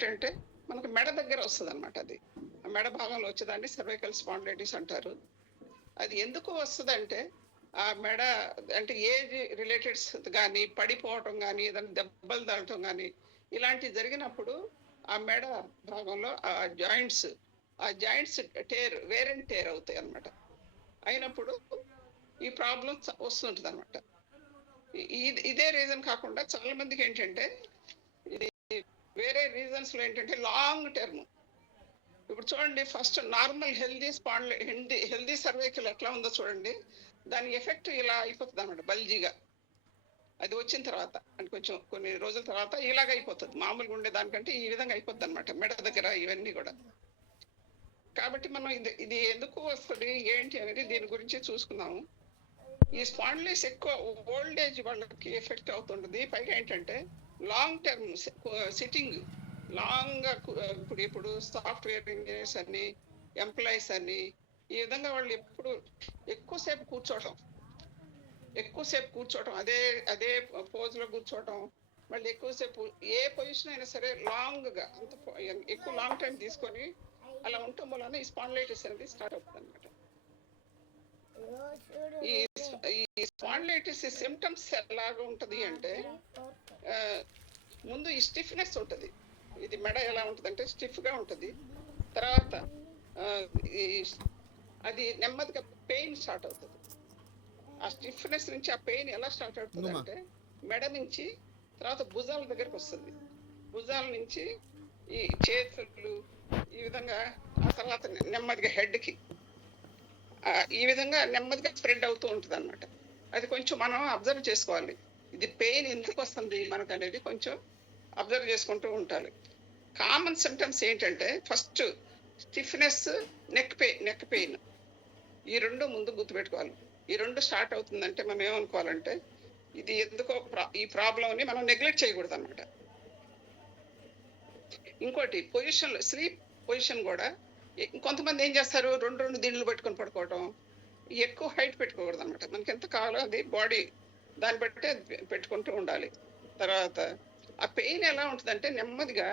ఏంటంటే మనకు మెడ దగ్గర వస్తుంది అనమాట. అది మెడ భాగంలో వచ్చేదాన్ని సర్వైకల్ స్పాండిలైటిస్ అంటారు. అది ఎందుకు వస్తుందంటే ఆ మెడ అంటే ఏజ్ రిలేటెడ్స్ కానీ పడిపోవటం కానీ ఏదైనా దెబ్బలు తగలటం కానీ ఇలాంటివి జరిగినప్పుడు ఆ మెడ భాగంలో ఆ జాయింట్స్ వేర్ అండ్ టేర్ అవుతాయి అనమాట. అయినప్పుడు ఈ ప్రాబ్లం వస్తుంటుంది అనమాట. ఇదే రీజన్ కాకుండా చాలా మందికి ఏంటంటే ఇది వేరే రీజన్స్ లో ఏంటంటే లాంగ్ టర్మ్. ఇప్పుడు చూడండి, ఫస్ట్ నార్మల్ హెల్దీ సర్వైకల్ ఎట్లా ఉందో చూడండి, దాని ఎఫెక్ట్ ఇలా అయిపోతుంది అనమాట, బల్జీగా. అది వచ్చిన తర్వాత అంటే కొంచెం కొన్ని రోజుల తర్వాత ఇలాగ అయిపోతుంది, మామూలుగా ఉండే దానికంటే ఈ విధంగా అయిపోద్ది అనమాట మెడ దగ్గర ఇవన్నీ కూడా. కాబట్టి మనం ఇది ఎందుకు వస్తుంది ఏంటి అనేది దీని గురించి చూసుకున్నాము. ఈ స్పాండిలైటిస్ ఎక్కువ ఓల్డ్ ఏజ్ వాళ్ళకి ఎఫెక్ట్ అవుతుంటుంది. పైగా ఏంటంటే లాంగ్ టర్మ్ సిట్టింగ్ లాంగ్ గా ఇప్పుడు సాఫ్ట్వేర్ ఇంజనీర్స్ అని ఎంప్లాయీస్ అని ఈ విధంగా వాళ్ళు ఎప్పుడు ఎక్కువసేపు కూర్చోవటం అదే పోజ్ లో కూర్చోవటం, మళ్ళీ ఎక్కువసేపు ఏ పొజిషన్ అయినా సరే లాంగ్ గా ఎక్కువ లాంగ్ టైం తీసుకొని అలా ఉండటం వలన ఈ స్పాండిలైటిస్ అనేది స్టార్ట్ అవుతుంది అనమాట. ఈ స్పాండిలైటిస్ సిమ్టమ్స్ ఎలాగా ఉంటది అంటే ముందు ఈ స్టిఫ్నెస్ ఉంటుంది. ఇది మెడ ఎలా ఉంటుంది అంటే స్టిఫ్ గా ఉంటుంది. తర్వాత అది నెమ్మదిగా పెయిన్ స్టార్ట్ అవుతుంది. ఆ స్టిఫ్నెస్ నుంచి ఆ పెయిన్ ఎలా స్టార్ట్ అవుతుంది అంటే మెడ నుంచి తర్వాత భుజాల దగ్గరకు వస్తుంది. భుజాల నుంచి ఈ చేతులు ఈ విధంగా, ఆ తర్వాత నెమ్మదిగా హెడ్ కి ఈ విధంగా నెమ్మదిగా స్ప్రెడ్ అవుతూ ఉంటుంది అనమాట. అది కొంచెం మనం అబ్జర్వ్ చేసుకోవాలి. ఇది పెయిన్ ఎందుకు వస్తుంది మనకు అనేది కొంచెం అబ్జర్వ్ చేసుకుంటూ ఉండాలి. కామన్ సిమ్టమ్స్ ఏంటంటే ఫస్ట్ స్టిఫ్నెస్, నెక్ పెయిన్, ఈ రెండు ముందు గుర్తుపెట్టుకోవాలి. ఈ రెండు స్టార్ట్ అవుతుందంటే మనం ఏమనుకోవాలంటే ఇది ఎందుకో ఈ ప్రాబ్లంని మనం నెగ్లెక్ట్ చేయకూడదు అనమాట. ఇంకోటి స్లీప్ పొజిషన్ కూడా కొంతమంది ఏం చేస్తారు, రెండు దిండ్లు పెట్టుకొని పడుకోవటం, ఎక్కువ హైట్ పెట్టుకోకూడదు అనమాట. మనకి ఎంత కావాలో అది బాడీ దాన్ని బట్టే పెట్టుకుంటూ ఉండాలి. తర్వాత ఆ పెయిన్ ఎలా ఉంటుందంటే నెమ్మదిగా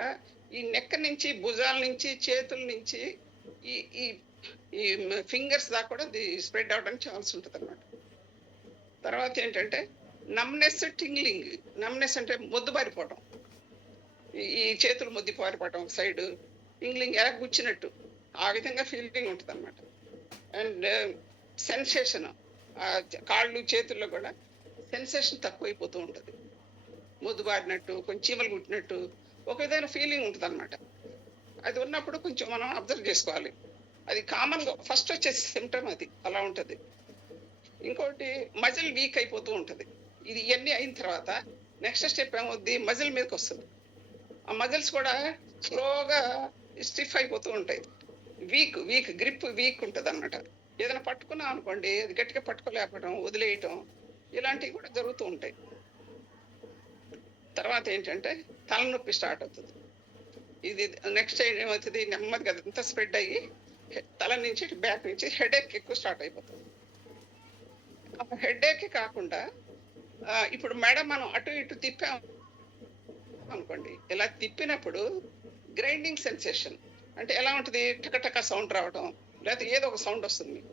ఈ నెక్ నుంచి, భుజాల నుంచి, చేతుల నుంచి ఈ ఈ ఫింగర్స్ దాకా కూడా స్ప్రెడ్ అవడానికి ఛాన్స్ ఉంటుంది అనమాట. తర్వాత ఏంటంటే నమ్నెస్, టింగ్లింగ్. నమ్నెస్ అంటే మొద్దుబారిపోవటం, ఈ చేతులు మొద్దుబారిపోవటం, సైడ్ టింగ్లింగ్ ఎలా గుచ్చినట్టు ఆ విధంగా ఫీలింగ్ ఉంటుంది అనమాట. అండ్ సెన్సేషన్, కాళ్ళు చేతుల్లో కూడా సెన్సేషన్ తక్కువైపోతూ ఉంటుంది, మొద్దుబారినట్టు, కొంచెం చీమలు కుట్టినట్టు ఒక విధమైన ఫీలింగ్ ఉంటుంది అనమాట. అది ఉన్నప్పుడు కొంచెం మనం అబ్జర్వ్ చేసుకోవాలి. అది కామన్ గా ఫస్ట్ వచ్చే సిమ్టమ్ అది అలా ఉంటుంది. ఇంకోటి మజిల్ వీక్ అయిపోతూ ఉంటుంది. ఇవన్నీ అయిన తర్వాత నెక్స్ట్ స్టెప్ ఏమవుద్ది, మజిల్ మీదకి వస్తుంది. ఆ మజిల్స్ కూడా స్లోగా స్టిఫ్ అయిపోతూ ఉంటాయి. గ్రిప్ వీక్ ఉంటుంది అన్నమాట. ఏదైనా పట్టుకున్నాం అనుకోండి, అది గట్టిగా పట్టుకోలేకపోవడం, వదిలేయటం, ఇలాంటివి కూడా జరుగుతూ ఉంటాయి. తర్వాత ఏంటంటే తలనొప్పి స్టార్ట్ అవుతుంది. ఇది నెక్స్ట్ ఏమవుతుంది, నెమ్మదిగా అదంతా స్ప్రెడ్ అయ్యి తల నుంచి బ్యాక్ నుంచి హెడేక్ ఎక్కువ స్టార్ట్ అయిపోతుంది. హెడేక్ కాకుండా ఇప్పుడు మెడ మనం అటు ఇటు తిప్పాం అనుకోండి, ఇలా తిప్పినప్పుడు గ్రైండింగ్ సెన్సేషన్ అంటే ఎలా ఉంటుంది, టకటక సౌండ్ రావడం, లేకపోతే ఏదో ఒక సౌండ్ వస్తుంది మీకు.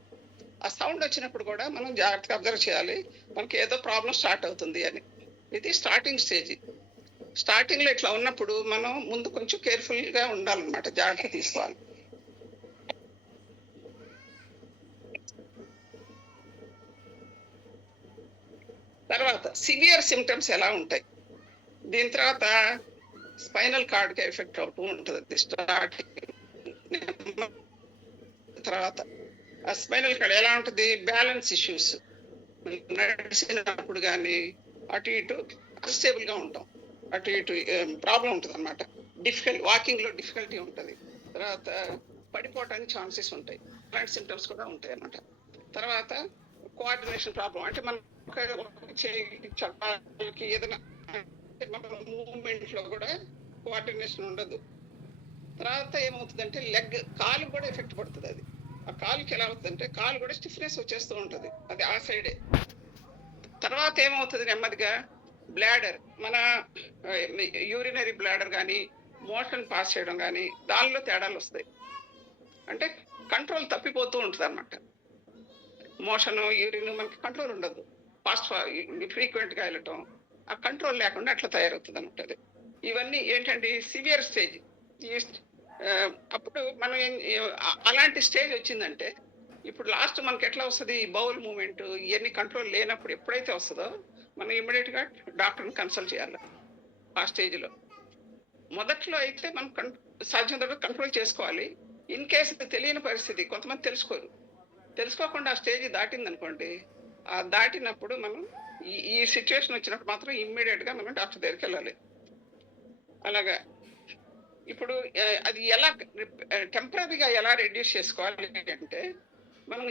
ఆ సౌండ్ వచ్చినప్పుడు కూడా మనం జాగ్రత్తగా అబ్జర్వ్ చేయాలి, మనకి ఏదో ప్రాబ్లం స్టార్ట్ అవుతుంది అని. ఇది స్టార్టింగ్ స్టేజ్. స్టార్టింగ్ లో ఇట్లా ఉన్నప్పుడు మనం ముందు కొంచెం కేర్ఫుల్ గా ఉండాలన్నమాట, జాగ్రత్త తీసుకోవాలి. తర్వాత సివియర్ సిమ్టమ్స్ ఎలా ఉంటాయి, దీని తర్వాత స్పైనల్ కార్డ్ కి ఎఫెక్ట్ అవుతూ ఉంటుంది స్టార్టింగ్. తర్వాత ఆ స్పైనల్ కార్డ్ ఎలా ఉంటుంది, బ్యాలెన్స్ ఇష్యూస్, నడిచినప్పుడు కానీ అటు ఇటు అన్స్టేబుల్ గా ఉంటాం, అటు ఇటు ప్రాబ్లం ఉంటుంది అనమాట. వాకింగ్ లో డిఫికల్టీ ఉంటుంది. తర్వాత పడిపోవటానికి ఛాన్సెస్ ఉంటాయి. అలాంటి సిమ్టమ్స్ కూడా ఉంటాయి అన్నమాట. తర్వాత కోఆర్డినేషన్ ప్రాబ్లం, అంటే మనం చట్టాలకి ఏదైనా మూవ్మెంట్ లో కూడా కోఆర్డినేషన్ ఉండదు. తర్వాత ఏమవుతుందంటే కాలు కూడా ఎఫెక్ట్ పడుతుంది. అది ఆ కాలుకి ఎలా అవుతుందంటే కాలు కూడా స్టిఫ్నెస్ వచ్చేస్తూ ఉంటుంది, అది ఆ సైడే. తర్వాత ఏమవుతుంది, నెమ్మదిగా బ్లాడర్, మన యూరినరీ బ్లాడర్ కానీ మోషన్ పాస్ చేయడం కానీ దానిలో తేడాలు వస్తాయి. అంటే కంట్రోల్ తప్పిపోతూ ఉంటుంది అనమాట. మోషన్, యూరిన్ మనకి కంట్రోల్ ఉండదు. ఫాస్ట్ ఫ్రీక్వెంట్గా వెళ్ళటం, ఆ కంట్రోల్ లేకుండా అట్లా తయారవుతుంది అనమాట అది. ఇవన్నీ ఏంటంటే సివియర్ స్టేజ్. ఈ అప్పుడు మనం అలాంటి స్టేజ్ వచ్చిందంటే ఇప్పుడు లాస్ట్ మనకి ఎట్లా వస్తుంది, బౌల్ మూమెంట్ ఇవన్నీ కంట్రోల్ లేనప్పుడు ఎప్పుడైతే వస్తుందో మనం ఇమ్మీడియట్గా డాక్టర్ని కన్సల్ట్ చేయాలి. ఆ స్టేజ్లో మొదట్లో అయితే మనం సాధ్యమైనంత కంట్రోల్ చేసుకోవాలి. ఇన్ కేసు తెలియని పరిస్థితి, కొంతమంది తెలుసుకోకుండా ఆ స్టేజ్ దాటింది అనుకోండి, ఆ దాటినప్పుడు మనం ఈ సిచ్యువేషన్ వచ్చినప్పుడు మాత్రం ఇమ్మీడియట్గా మనం డాక్టర్ దగ్గరికి వెళ్ళాలి. అలాగా ఇప్పుడు అది ఎలా టెంపరీగా ఎలా రెడ్యూస్ చేసుకోవాలి అంటే మనం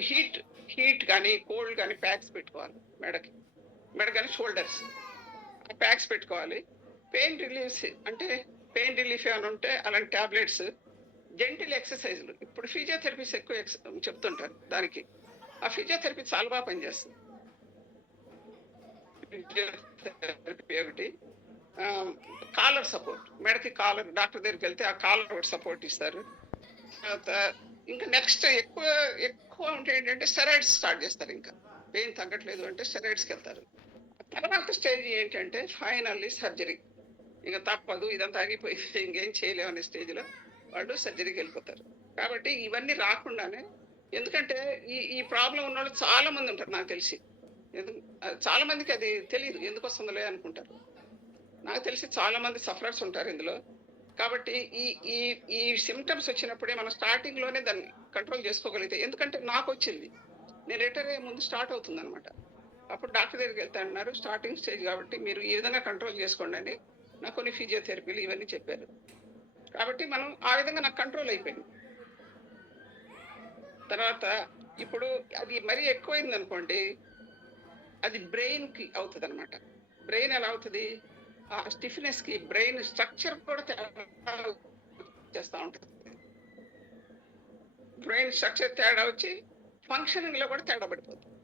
హీట్ కానీ కోల్డ్ కానీ ప్యాక్స్ పెట్టుకోవాలి. మెడ కానీ షోల్డర్స్ ప్యాక్స్ పెట్టుకోవాలి. పెయిన్ రిలీఫ్ ఏమైనా ఉంటే అలాంటి టాబ్లెట్స్, జెంటిల్ ఎక్సర్సైజ్లు. ఇప్పుడు ఫిజియోథెరపీస్ ఎక్కువ చెప్తుంటారు దానికి. ఆ ఫిజియోథెరపీ చాలా బాగా పనిచేస్తుంది. ఫిజియోథెరపీ ఒకటి, కాలర్ సపోర్ట్, మెడకి కాలర్, డాక్టర్ దగ్గరికి వెళ్తే ఆ కాలర్ సపోర్ట్ ఇస్తారు. తర్వాత ఇంకా నెక్స్ట్ ఎక్కువ ఉంటే ఏంటంటే స్టెరాయిడ్స్ స్టార్ట్ చేస్తారు. ఇంకా పెయిన్ తగ్గట్లేదు అంటే స్టెరాయిడ్స్కి వెళ్తారు. తర్వాత స్టేజ్ ఏంటంటే ఫైనల్లీ సర్జరీ. ఇంకా తప్పదు, ఇదంతా ఆగిపోయింది, ఇంకేం చేయలేము అనే స్టేజ్లో వాళ్ళు సర్జరీకి వెళ్ళిపోతారు. కాబట్టి ఇవన్నీ రాకుండానే, ఎందుకంటే ఈ ప్రాబ్లం ఉన్న వాళ్ళు చాలా మంది ఉంటారు నాకు తెలిసి. చాలా మందికి అది తెలియదు, ఎందుకు వస్తుందలే అనుకుంటారు. నాకు తెలిసి చాలా మంది సఫరర్స్ ఉంటారు ఇందులో. కాబట్టి ఈ సిమ్టమ్స్ వచ్చినప్పుడే మనం స్టార్టింగ్లోనే దాన్ని కంట్రోల్ చేసుకోగలిగితే, ఎందుకంటే నాకు వచ్చింది, నేను రిటైర్ అయ్యే ముందు స్టార్ట్ అవుతుంది అనమాట. అప్పుడు డాక్టర్ దగ్గరికి వెళ్తా అన్నారు, స్టార్టింగ్ స్టేజ్ కాబట్టి మీరు ఈ విధంగా కంట్రోల్ చేసుకోండి అని నాకు కొన్ని ఫిజియోథెరపీలు ఇవన్నీ చెప్పారు. కాబట్టి మనం ఆ విధంగా నాకు కంట్రోల్ అయిపోయింది. తర్వాత ఇప్పుడు అది మరీ ఎక్కువైంది అనుకోండి, అది బ్రెయిన్కి అవుతుంది అనమాట. బ్రెయిన్ ఎలా అవుతుంది, ఆ స్టిఫ్నెస్కి బ్రెయిన్ స్ట్రక్చర్ కూడా చేస్తూ ఉంటుంది. బ్రెయిన్ స్ట్రక్చర్ తేడా వచ్చి ఫంక్షనింగ్లో కూడా తేడా పడిపోతుంది.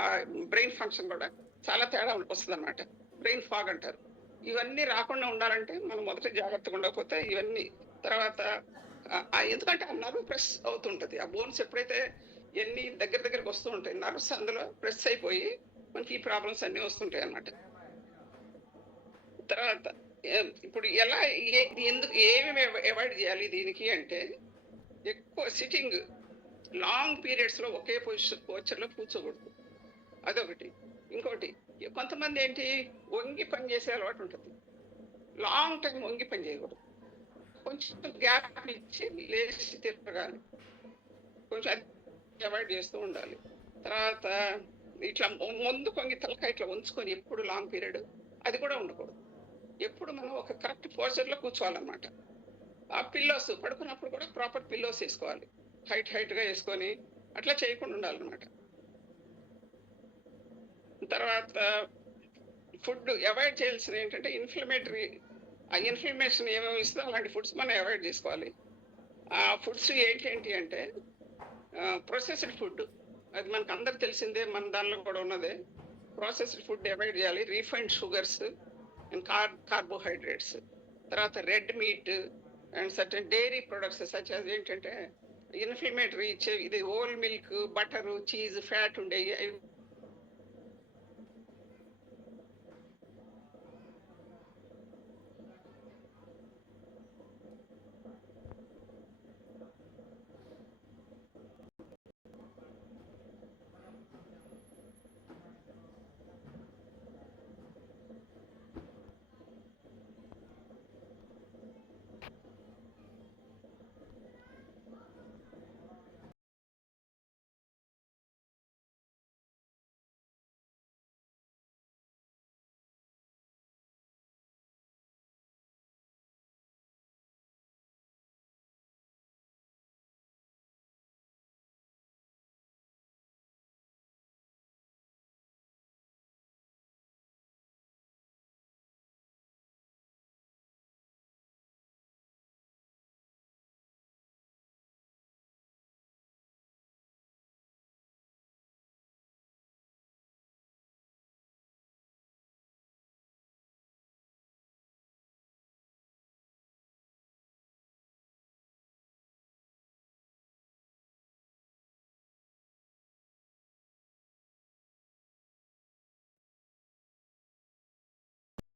ఆ బ్రెయిన్ ఫంక్షన్ కూడా చాలా తేడా వస్తుంది అనమాట. బ్రెయిన్ ఫాగ్ అంటారు. ఇవన్నీ రాకుండా ఉండాలంటే మనం మొదట జాగ్రత్తగా ఉండకపోతే ఇవన్నీ తర్వాత, ఎందుకంటే ఆ నర్వ్ ప్రెస్ అవుతుంటుంది. ఆ బోన్స్ ఎప్పుడైతే ఎన్ని దగ్గరికి వస్తూ ఉంటాయి, నర్వ్స్ అందులో ప్రెస్ అయిపోయి మనకి ఈ ప్రాబ్లమ్స్ అన్నీ వస్తుంటాయి అన్నమాట. తర్వాత ఇప్పుడు ఎలా ఏమేమి అవాయిడ్ చేయాలి దీనికి అంటే, ఎక్కువ సిట్టింగ్ లాంగ్ పీరియడ్స్లో ఒకే పోస్చర్లో కూర్చోకూడదు, అదొకటి. ఇంకోటి, కొంతమంది ఏంటి వంగి పని చేసే అలవాటు ఉంటుంది, లాంగ్ టైం వంగి పని చేయకూడదు. కొంచెం గ్యాప్ ఇచ్చి లేచి తిరగాలి, కొంచెం అవాయిడ్ చేస్తూ ఉండాలి. తర్వాత ఇట్లా ముందు కొంగి తలకాయ ఇట్లా ఉంచుకొని ఎప్పుడు లాంగ్ పీరియడ్ అది కూడా ఉండకూడదు. ఎప్పుడు మనం ఒక కరెక్ట్ పోస్చర్లో కూర్చోవాలన్నమాట. ఆ పిల్లోస్ పడుకున్నప్పుడు కూడా ప్రాపర్ పిల్లోస్ వేసుకోవాలి, హైట్గా వేసుకొని అట్లా చేయకుండా ఉండాలన్నమాట. తర్వాత ఫుడ్ అవాయిడ్ చేయాల్సింది ఏంటంటే ఇన్ఫ్లమేటరీ, ఆ ఇన్ఫ్లమేషన్ ఏమేమి ఇస్తుందో అలాంటి ఫుడ్స్ మనం అవాయిడ్ చేసుకోవాలి. ఆ ఫుడ్స్ ఏంటి అంటే ప్రొసెస్డ్ ఫుడ్, అది మనకు అందరు తెలిసిందే, మన దానిలో కూడా ఉన్నదే. ప్రాసెస్డ్ ఫుడ్ అవాయిడ్ చేయాలి, రీఫైన్డ్ షుగర్స్ అండ్ కార్బోహైడ్రేట్స్. తర్వాత red meat and certain dairy products such as ఏంటంటే ఇన్ఫ్లమేటరీ ఇచ్చే, ఇది whole milk, butter, cheese, fat ఉండేవి